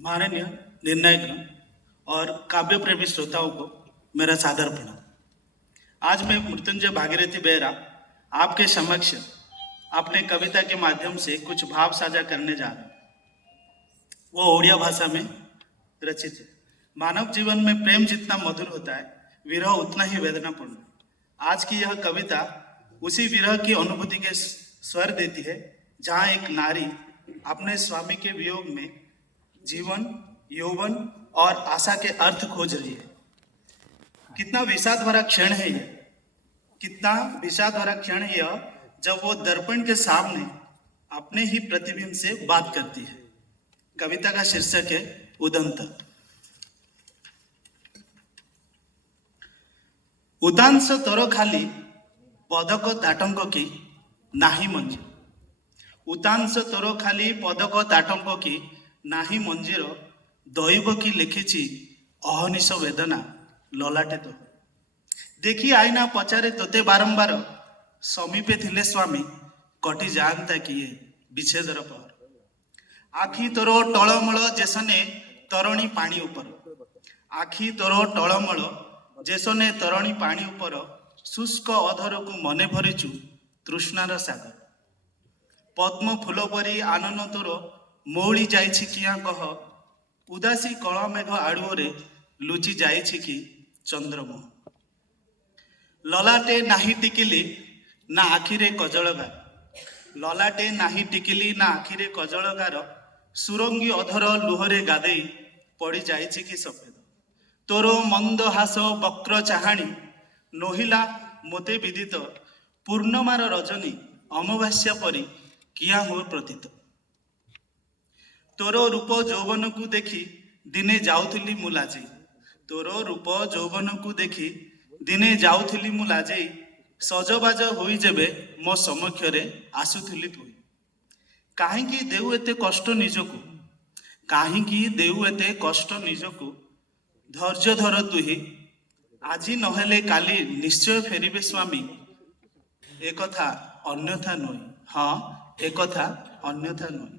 माननीय निर्णायक और काव्य प्रेमी श्रोताओं को मेरा सादर प्रणाम। आज मैं मृत्युंजय भागीरथी बेहरा आपके समक्ष अपने कविता के माध्यम से कुछ भाव साझा करने जा रहा हूँ। वो ओडिया भाषा में रचित है। मानव जीवन में प्रेम जितना मधुर होता है, विरह उतना ही वेदनापूर्ण। आज की यह कविता उसी विरह की अनुभूति के स्वर देती है, जहाँ एक नारी अपने स्वामी के वियोग में जीवन, यौवन और आशा के अर्थ खोज रही है। कितना विषाद भरा क्षण है यह, कितना विषाद भरा क्षण है यह, जब वो दर्पण के सामने अपने ही प्रतिबिंब से बात करती है। कविता का शीर्षक है उदंत। उदांश तोर खाली पदक ताटंक की नाही मंजी। उदांश तोर खाली पदक ताटंक की नाही मंजीर दैव की लिखिछि अहनिश वेदना ललाटे तो। देखी आईना पचारे तोते बारंबार समीपे थिले स्वामी कटि जानता किए विच्छेदर पहर। आखि तोर टळमळ जेसने तरणी पानी उपर। आखि तोर टळमळ जेसने तरणी पानी उपर शुष्क अधर को मने भरिचु तृष्णार सागर। पद्म फूल परी आनन तोर मौली जाइछि किया कह। उदासी कला मेघ आड़ुओरे लुचि जाइछि कि चंद्रमोह। ललाटे नाही टिकिली ना आखिरे कजलगार। ललाटे नाही टिकिली ना आखिरे कजलगार सुरंगी अधर लुहरे गादेई पड़ी जाइछि कि सफेद। तोर मंद हास वक्र चाहाणी नहिला मोते विदित पूर्णमार रजनी अमावास्या परी किया हुए प्रतीत। तोर रूप यौवन को देखी दिने जाउथिली मु लाजेई। तोर रूप यौवन को देखी दिने जाउथिली मु लाजेई सजबाज होई जेबे मो समक्षरे आसुथिली तुई। काहींकी देउ एते कष्ट निजको। काहींकी देउ एते कष्ट निजको धैर्य धर तुही। आजी नहेले काली निश्चय फेरिबे स्वामी एकथा अन्यथा नोई। हाँ एकथा अन्यथा नोई।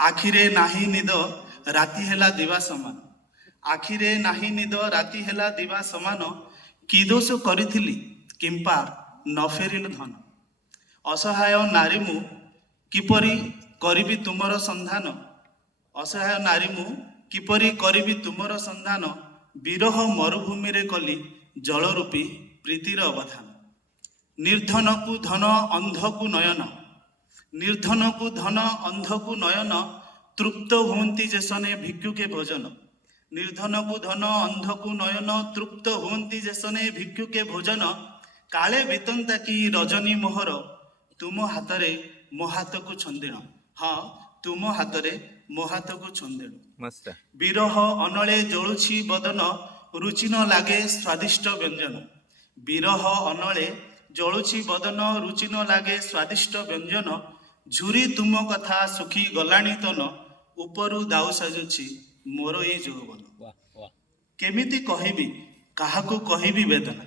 आखिरे नाही निद राति हेला दिवा समान। आखिरे नाही निद राति हेला दिवा समान कि दोष करिथिली किंपा न फेरिल धन। असहाय नारी मु किपरि करिबि तुमर संधान। असहाय नारी मु किपरि करिबि तुमर संधान विरह मरुभूमि रे कली जलरूपी प्रीतिर अवधान। निर्धन को धन अंध को नयन। निर्धन को धन अंध को नयन तृप्त हुंती जेसने भिक्षु के भोजन। निर्धन को धन अंध को नयन तृप्त हुंती जेसने भिक्षु के भोजन। काले बीतंता की रजनी मोहर तुम हाथरे मो हाथ को छंदिण। हाँ तुम हाथरे मो हाथ को छंदिण। विरह अनले जळुछि बदन रुचि न लागे स्वादिष्ट व्यंजन। विरह अनले जळुछि बदन रुचि न लागे स्वादिष्ट व्यंजन। झुरी तुम कथा सुखी गलाणी तन उपरु दाउ साजुछि मोर ए यौवन। केमिति कहिबि काहाकु कहिबि वेदना।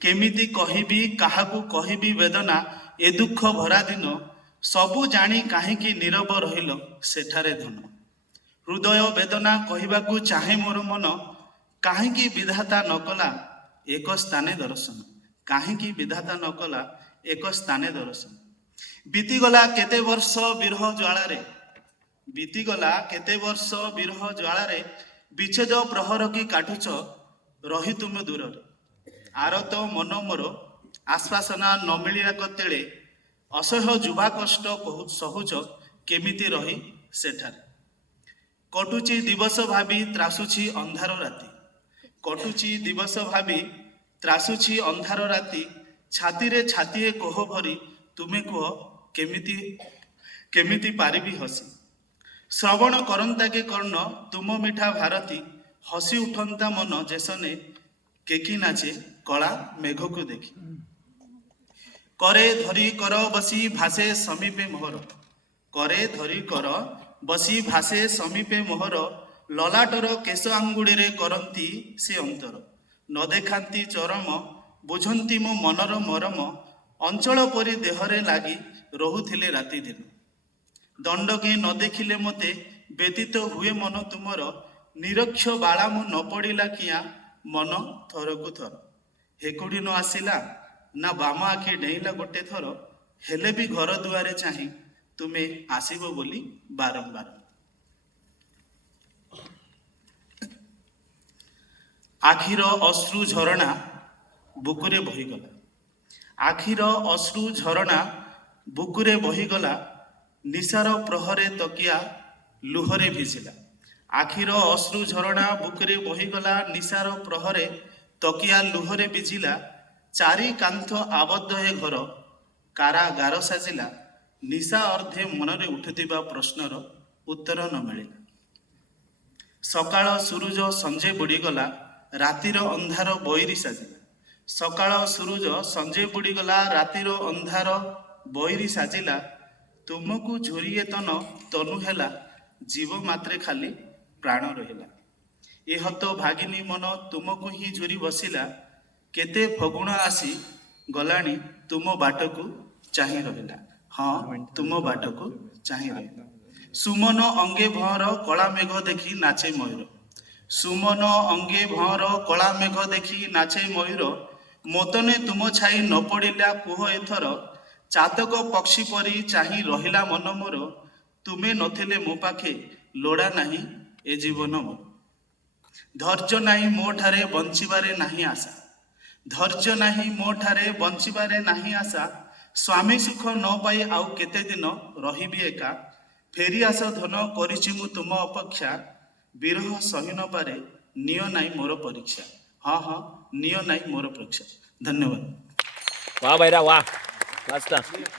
केमिति कहिबि काहाकु कहिबि वेदना ए दुख भरा दिन सबु जानी काहींकी नीरव रहिल सेठारे धन। हृदय वेदना कहिबाकु चाहे मोर मन काहींकी विधाता न कला एक स्थाने दर्शन। काहींकी विधाता न कला एक स्थाने दर्शन। बीतीगला केते वर्ष विरह ज्वालारे। बीतीगला केते वर्ष विरह ज्वालारे विच्छेद प्रहर की काटुच रही तुम दूर। आरत मन मोर आश्वासना न मिलिया कतेले असह्य जुवा कष्ट सहुच केमिति रही सेठारे। कटुची दिवस भावी त्रासुची अंधार राति। कटुची दिवस भावी त्रासुची अंधार राति छाती रे छातीए कोह भरी तुमे कह केमिति केमिति पारिबी हसी। श्रवण करंता के कर्ण तुम मिठा भारती हसी उठंता मन जेसने केकी नाचे कला मेघ को देखी। करे धरी कर बसी भासे समीपे मोहर। करे धरी कर बसी भासे समीपे मोहर ललाटर केश आंगुड़ी रे करंती से अंतर। न देखांती चरम बुझंती मो मनर मरम ଅଞ୍ଚଳ ପରି ଦେହରେ ଲାଗି ରହୁଥିଲେ ରାତି ଦିନ। ଦଣ୍ଡକେ ନ ଦେଖିଲେ ମୋତେ ବ୍ୟତୀତ ହୁଏ ମନ ତୁମର, ନିରକ୍ଷ ବାଳା ମୁଁ ନ ପଡ଼ିଲା କିଆଁ ମନ ଥରକୁ ଥର। ହେକୁଡ଼ି ନ ଆସିଲା ନା ବାମ ଆଖି ଡେଇଁଲା ଗୋଟେ ଥର, ହେଲେ ବି ଘର ଦୁଆରେ ଚାହିଁ ତୁମେ ଆସିବ ବୋଲି ବାରମ୍ବାର। ଆଖିର ଅଶ୍ରୁ ଝରଣା ବୁକୁରେ ବହିଗଲା। ଆଖିର ଅଶ୍ରୁ ଝରଣା ବୁକୁରେ ବହିଗଲା, ନିଶାର ପ୍ରହରେ ତକିଆ ଲୁହରେ ଭିଜିଲା। ଆଖିର ଅଶ୍ରୁ ଝରଣା ବୁକୁରେ ବହିଗଲା, ନିଶାର ପ୍ରହରେ ତକିଆ ଲୁହରେ ଭିଜିଲା। ଚାରି କାନ୍ଥ ଆବଦ୍ଧ ଏ ଘର କାରାଗାର ସାଜିଲା, ନିଶା ଅର୍ଦ୍ଧେ ମନରେ ଉଠୁଥିବା ପ୍ରଶ୍ନର ଉତ୍ତର ନ ମିଳିଲା। ସକାଳ ସୁରୁଜ ସଞ୍ଜେ ବୁଡ଼ିଗଲା, ରାତିର ଅନ୍ଧାର ବୈରୀ ସାଜିଲା। ସକାଳ ସୁରୁଜ ସଞ୍ଜେ ବୁଡ଼ିଗଲା, ରାତିର ଅନ୍ଧାର ବୈରୀ ସାଜିଲା। ତୁମକୁ ଝୁରିଏ ତନୁ ହେଲା, ଜୀବ ମାତ୍ରେ ଖାଲି ପ୍ରାଣ ରହିଲା। ଏ ହତ ଭାଗିନୀ ମନ ତୁମକୁ ହିଁ ଝୁରି ବସିଲା, କେତେ ଫଗୁଣ ଆସି ଗଲାଣି ତୁମ ବାଟକୁ ଚାହିଁ ରହିଲା। ହଁ, ତୁମ ବାଟକୁ ଚାହିଁ ରହିଲା। ସୁମନ ଅଙ୍ଗେ ଭଅଁର କଳା ମେଘ ଦେଖି ନାଚେ ମୟୂର। ସୁମନ ଅଙ୍ଗେ ଭଅଁର କଳା ମେଘ ଦେଖି ନାଚେ ମୟୂର। ମୋତନେ ତୁମ ଛାଇ ନ ପଡ଼ିଲା କୁହ ଏଥର, ଚାତକ ପକ୍ଷୀ ପରି ଚାହିଁ ରହିଲା ମନ ମୋର। ତୁମେ ନଥିଲେ ମୋ ପାଖେ ଲୋଡ଼ା ନାହିଁ ଏ ଜୀବନ ମୋର। ଧୈର୍ଯ୍ୟ ନାହିଁ ମୋ ଠାରେ ବଞ୍ଚିବାରେ ନାହିଁ ଆଶା। ଧୈର୍ଯ୍ୟ ନାହିଁ ମୋ ଠାରେ ବଞ୍ଚିବାରେ ନାହିଁ ଆଶା। ସ୍ୱାମୀ ସୁଖ ନ ପାଇ ଆଉ କେତେ ଦିନ ରହିବି ଏକା। ଫେରି ଆସ ଧନ କରିଛି ମୁଁ ତୁମ ଅପେକ୍ଷା। ବିରହ ସହି ନ ପାରେ ନିଅ ନାହିଁ ମୋର ପରୀକ୍ଷା। ହଁ ହଁ, ନିଅ ନାହିଁ ମୋର ପରୀକ୍ଷା। ଧନ୍ୟବାଦ। वाह भाईरा वाह, लास्ट